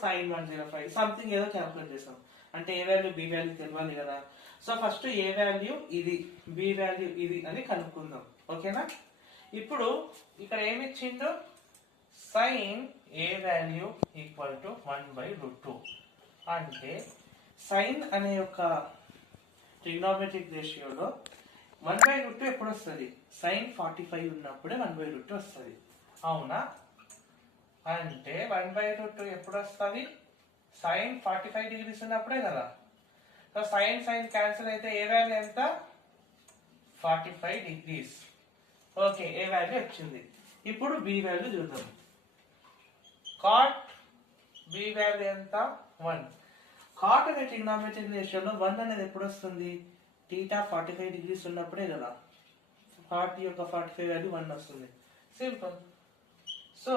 sin 105 something ఏదో calculate చేసాం. అంటే ఏ వాల్యూ బి వాల్యూ తెలియాలి కదా. సో ఫస్ట్ ఏ వాల్యూ ఇది, బి వాల్యూ ఇది అని కనుక్కుందాం. ఓకేనా. ఇప్పుడు ఇక్కడ ఏమి ఇచ్చిందో sin A value equal to 1/√2. అంటే సైన్ అనే యొక్క ట్రిగ్నోమెట్రిక్ రేషియోలో 1/√2 ఎప్పుడు వస్తుంది? sin 45 ఉన్నప్పుడే 1/√2 వస్తుంది. అవునా? అంటే 1/√2 ఎప్పుడు వస్తుంది? sin 45 degrees ఉన్నప్పుడే కదా. సో సైన్ క్యాన్సిల్ అయితే ఏ వాల్యూ ఎంత? 45 degrees. ఓకే, ఏ వాల్యూ వచ్చింది. ఇప్పుడు బి వాల్యూ చూద్దాం. కాట్ బి వాల్యూ ఎంత? 1. కాట్ అనే ట్రిగ్నోమెట్రిక్ రేషియోలో 1 అనేది ఎప్పుడు వస్తుంది? థీటా 45 degrees ఉన్నప్పుడే కదా. కాట్ యొక్క 45 వాల్యూ 1 వస్తుంది. సింపుల్. సో